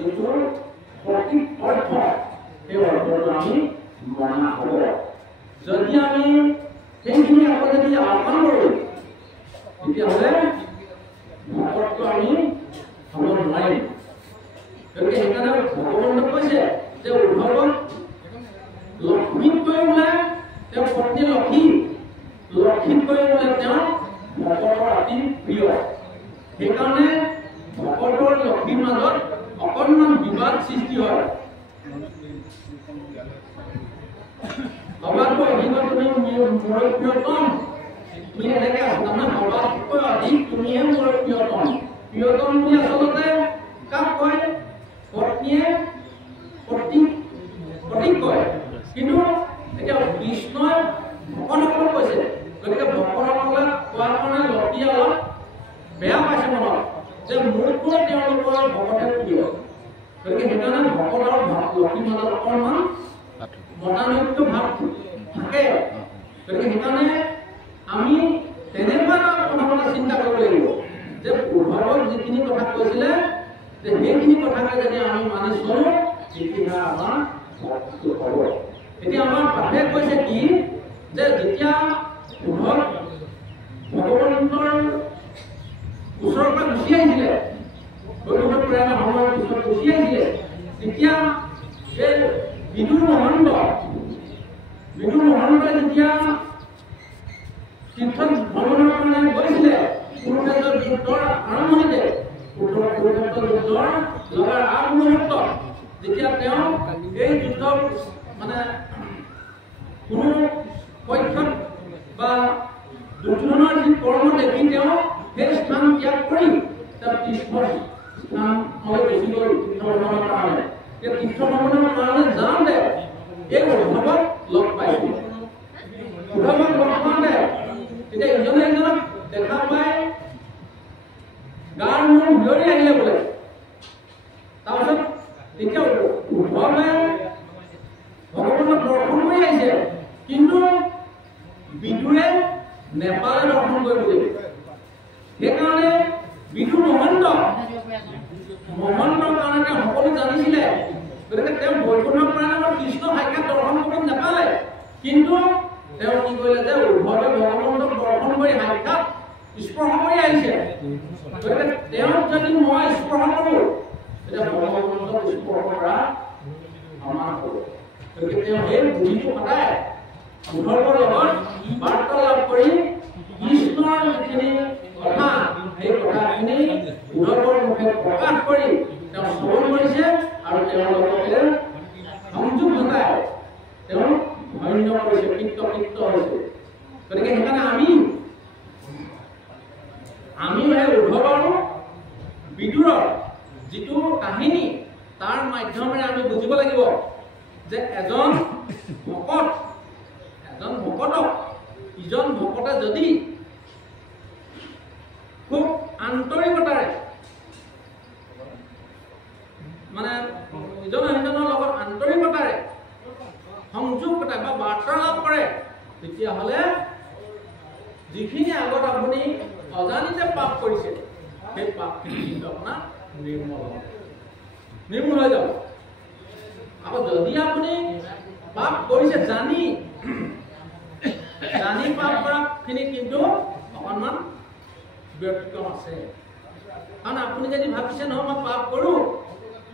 যিটো সঠিক অৰ্থ সেই অৰ্থটো আমি মনা হ'ব। যদি আমি সেইখিনি আকৌ যদি আওকাণ কৰোঁ তেতিয়াহ'লে ভকতটো আমি হ'ব নোৱাৰিম। গতিকে সেইকাৰণে ভগৱানে কৈছে যে উদ্ধৱক লক্ষ্মীতকৈ বোলে তেওঁ পত্নী লক্ষ্মীতকৈ বোলে তেওঁ ভকতৰ অতি প্ৰিয়। সেইকাৰণে ভকতৰ লক্ষ্মীৰ মাজত অকণমান বিবাদ সৃষ্টি হয়। সবাতকৈ অধিক তুমি মোৰ প্ৰিয়তম বুলি এনেকৈ আছে, তাৰমানে সবাতকৈ অধিক তুমিহে মোৰ প্ৰিয়তম। প্ৰিয়তম বুলি আচলতে কাক কয়? পত্নীয়ে পতিক কয়। কিন্তু এতিয়া কৃষ্ণই ভকতসকলক কৈছে, গতিকে ভকতসকলে কোৱাৰ কাৰণে লক্ষীয়ে অলপ বেয়া পাইছে মনত যে মোৰতো তেওঁলোকৰ ভকতে প্ৰিয়। গতিকে সেইকাৰণে ভকত আৰু লক্ষীৰ মাজত অকণমান মতানৈক্য ভাৱ থাকে। গতিকে সেইকাৰণে আমি তেনেকুৱা কথা চিন্তা কৰিব লাগিব যে উদ্ধৱক যিখিনি কথা কৈছিলে যে সেইখিনি কথাকে যদি আমি মানি চলোঁ তেতিয়াহে আমাৰ ভক্তি হ'ব। এতিয়া আমাৰ বাপে কৈছে কি যে যেতিয়া উদ্ধৱ ভগৱন্তৰ ওচৰৰ পৰা গুচি আহিছিলে, বৈকুণ্ঠ পুৰাণৰ সময়ৰ পিছত গুচি আহিছিলে, তেতিয়া এই বিদুৰ মহন্তই যেতিয়া তীৰ্থ ভ্ৰমণৰ কাৰণে গৈছিলে কুৰুক্ষেত্ৰৰ যুদ্ধৰ আৰম্ভণিতে, কুৰুক্ষেত্ৰ যুদ্ধৰ লগাৰ আগমুহূৰ্তত যেতিয়া তেওঁ এই যুদ্ধ মানে কোনো পক্ষত বা দুৰ্যোধনৰ যি কৰ্ম দেখি তেওঁ সেই স্থান ত্যাগ কৰি তেওঁ তীৰ্থস্থানলৈ গুচি গ'ল তীৰ্থ ভ্ৰমণৰ কাৰণে। এই তীৰ্থ ভ্ৰমণৰ কাৰণে যাওঁতে এই উদ্ধৱক লগ পাইছিল। উদ্ধৱক লগ পাওঁতে তেতিয়া ইজনে সিজনক দেখা পাই গাৰ মূৰ ভিতৰি আহিলে বোলে। তাৰপিছত তেতিয়া উদ্ধৱে ভগৱানক দৰ্শন কৰি আহিছে, কিন্তু বিদুৰে নেপালে দৰ্শন কৰিবলৈ। সেইকাৰণে বিদুৰ মহন্তৰ কাৰণে তেওঁ সকলো জানিছিলে। গতিকে তেওঁ বৈকুণ্ঠ পুৰাণত কৃষ্ণ সাক্ষাৎ দৰ্শন কৰিব নাপালে, কিন্তু তেওঁ কি কৰিলে যে উদ্ধৱে ভগৱন্তক দৰ্শন কৰি সাক্ষাৎ স্পৰ্শ কৰি আহিছে। গতিকে তেওঁক যদি মই স্পৰ্শ কৰোঁ তেতিয়া ভগৱন্তক স্পৰ্শ কৰা আমাৰ হ'ব। গতিকে তেওঁ সেই বুদ্ধিটো সদায় উদ্ধৱৰ লগত বাৰ্তালাপ কৰি কৃষ্ণৰ যিখিনি কথা সেই কথাখিনি উদ্ধৱৰ মুখে প্ৰকাশ কৰি তেওঁ শ্ৰৱণ কৰিছে আৰু তেওঁৰ লগতে সংযোগ ঘটাই তেওঁ ধন্য কৰিছে, কৃতকৃত্য হৈছে। গতিকে সেইকাৰণে আমি সেই উদ্ধৱ আৰু বিদুৰৰ যিটো কাহিনী তাৰ মাধ্যমেৰে আমি বুজিব লাগিব যে এজন ভকতক ইজন ভকতে যদি খুব আন্তৰিকতাৰে মানে ইজনে সিজনৰ লগত আন্তৰিকতাৰে সংযোগ ঘটায় বা বাৰ্তালাপ কৰে, তেতিয়াহ'লে যিখিনি আগত আপুনি অজানিতে পাপ কৰিছে সেই পাপখিনি কিন্তু আপোনাৰ নিৰ্মূল হৈ যাব। আকৌ যদি আপুনি পাপ কৰিছে জানি পাপ কৰাখিনি কিন্তু অকণমান ব্যতিক্ৰম আছে। কাৰণ আপুনি যদি ভাবিছে নহয় মই পাপ কৰোঁ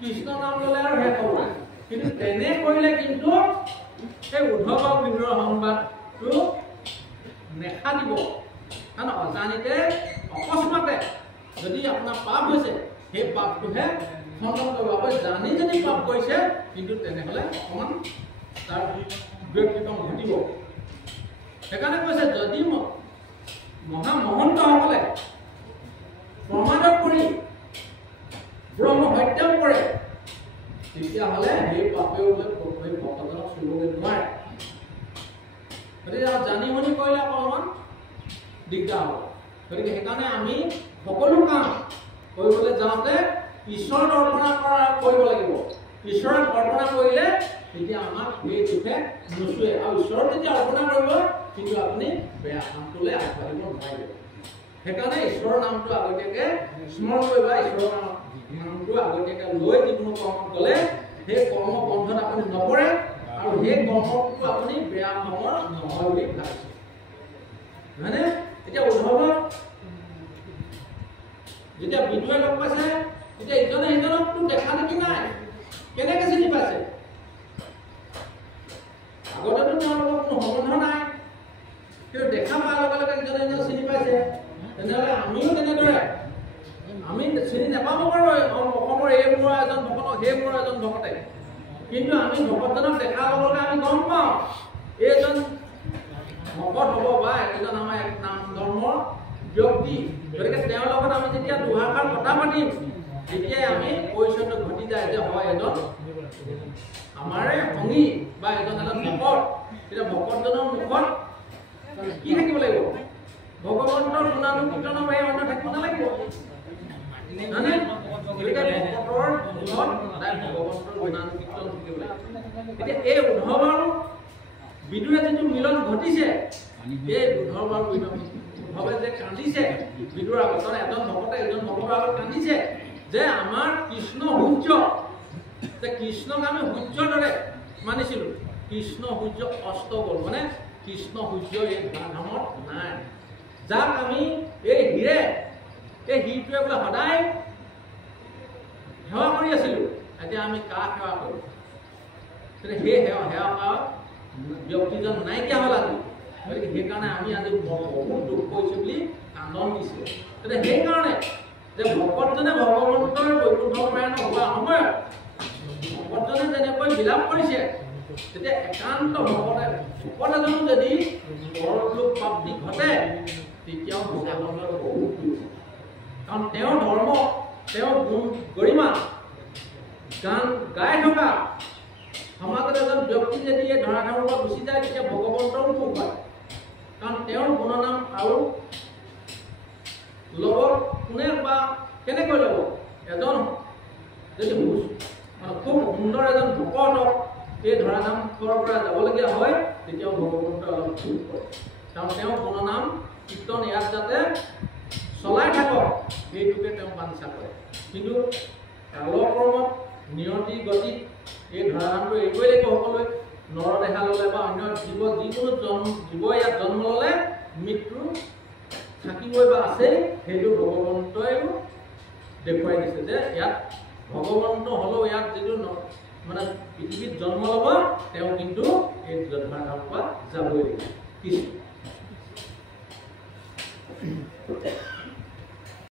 কৃষ্ণ নাম ল'লে আৰু শেষ হ'ব, কিন্তু তেনে কৰিলে কিন্তু সেই উদ্ধৱ আৰু বিদুৰৰ সংবাদটো নেখা দিব। কাৰণ অজানিতে অকস্মাতে যদি আপোনাৰ পাপ হৈছে সেই পাপটোহে খণ্ডন কৰিব। আপুনি জানি যদি পাপ কৰিছে কিন্তু তেনেহ'লে অকণমান তাৰ ব্যতিক্ৰম ঘটিব। সেইকাৰণে কৈছে যদি মহামহন্তসকলে প্ৰমাদত পৰি ব্ৰহ্ম হত্যা কৰে তেতিয়াহ'লে সেই পাপেও বোলে সেই ভক্তজনক চুবলৈ নোৱাৰে। গতিকে জানি শুনি কৰিলে অকণমান দিগদাৰ হ'ব। গতিকে সেইকাৰণে আমি সকলো কাম কৰিবলৈ যাওঁতে ঈশ্বৰৰ অৰ্পণা কৰিব লাগিব। ঈশ্বৰক অৰ্পণা কৰিলে তেতিয়া আমাক সেই দুখে নোচোৱে, আৰু ঈশ্বৰক যেতিয়া অৰ্পণা কৰিব কিন্তু আপুনি বেয়া কামটোলৈ আগবাঢ়িব নোৱাৰিব। সেইকাৰণে ঈশ্বৰৰ নামটো আগতীয়াকে স্মৰণ কৰিবা ঈশ্বৰৰ নামটো আগতীয়াকে লৈ যিকোনো কৰ্মত গ'লে সেই কৰ্ম বন্ধত আপুনি নপৰে আৰু সেই কৰ্মটো আপুনি বেয়া কামৰ নহয় বুলি ভাবিছে মানে এতিয়া উদ্ধৱ যেতিয়া বিদুৱে লগ পাইছে তেতিয়া ইজনে সিজনকতো দেখা দেখি নাই কেনেকে চিনি পাইছে আগতেতো তেওঁলোকৰ কোনো সম্বন্ধ নাই কিন্তু দেখা পোৱাৰ লগে লগে ইজনে সিজনক চিনি পাইছে তেনেহ'লে আমিও তেনেদৰে আমি চিনি নাপাব পাৰোঁ অসমৰ এই মোৰ এজন ভকতক সেই মোৰ এজন ভকতে কিন্তু আমি ভকতজনক দেখাৰ লগে লগে আমি গম পাওঁ এইজন ভকত হ'ব বা এজন আমাৰ এক নাম ধৰ্মৰ ব্যক্তি গতিকে তেওঁৰ লগত আমি যেতিয়া দুহাষাৰ কথা পাতিম তেতিয়াই আমি পৰিচয়টো ঘটি যায় যে হয় এজন আমাৰে সংগী বা এজন ভকত তেতিয়া ভকতজনৰ মুখত কি থাকিব লাগিব ভগৱন্তৰ গুণানুকীৰ্তনৰ বাহিৰে অন্য থাকিব নালাগিব মানে ভকতৰ মুখত সদায় ভগৱন্তৰ গুণানুকীৰ্তন থাকিব লাগিব এতিয়া এই উদ্ধৱ আৰু বিদুৰে যিটো মিলন ঘটিছে এই উদ্ধৱ আৰু উদ্ধৱে যে কান্দিছে বিদুৰ আগত এজন ভকতে এজন ভকতৰ আগত কান্দিছে যে আমাৰ কৃষ্ণ সূৰ্য যে কৃষ্ণক আমি সূৰ্যৰ দৰে মানিছিলোঁ কৃষ্ণ সূৰ্য অস্ত গ'ল মানে কৃষ্ণ সূৰ্য এই ধৰাধামত নাই যাক আমি এই হিৰে এই হিৰটোৱে বোলে সদায় সেৱা কৰি আছিলোঁ এতিয়া আমি কাক সেৱা কৰোঁ সেই সেৱা কৰা ব্যক্তিজন নাইকিয়া হ'ল আজি গতিকে সেইকাৰণে আমি আজি বহুত দুখ কৰিছোঁ বুলি কান্দন দিছোঁ তেতিয়া সেইকাৰণে যে ভকতজনে ভগৱন্তৰ বৈকুণ্ঠপৰায়ণ হোৱাৰ সময়ত ভকতজনে যেনেকৈ বিলাপ কৰিছে তেতিয়া একান্ত ভকতে ভকত এজনো যদি পৰলোক প্ৰাপ্তি ঘটে তেতিয়াও ভগৱানৰ বহুত দুখ কাৰণ তেওঁৰ ধৰ্ম তেওঁৰ গুণ গৰিমা গান গাই থকা সমাজত এজন ব্যক্তি যদি এই ধৰাধামৰ পৰা গুচি যায় তেতিয়া ভগৱন্তৰো দুখ হয় কাৰণ তেওঁৰ গুণনাম আৰু ল'ব কোনে বা কেনেকৈ ল'ব এজন যদি খুব সুন্দৰ এজন ভকতক এই ধৰাধামৰ পৰা যাবলগীয়া হয় তেতিয়াও ভগৱন্ত অলপ দুখ কৰে কাৰণ তেওঁৰ গুণনাম কীৰ্তন ইয়াত যাতে চলাই থাকক সেইটোকে তেওঁ বাঞ্ছা কৰে কিন্তু কালক্ৰমত নিয়তি গতিত এই ধৰাধামটো এৰিবই লাগিব সকলোৱে নৰদেহা ল'লে বা অন্য জীৱ যিকোনো জীৱ ইয়াত জন্ম ল'লে মৃত্যু থাকিবই বা আছে সেইটো ভগৱন্তইও দেখুৱাই দিছে যে ইয়াত ভগৱন্ত হ'লেও ইয়াত যিটো মানে পৃথিৱীত জন্ম ল'ব তেওঁ কিন্তু এই ধৰাধামৰ পৰা যাবই লাগিব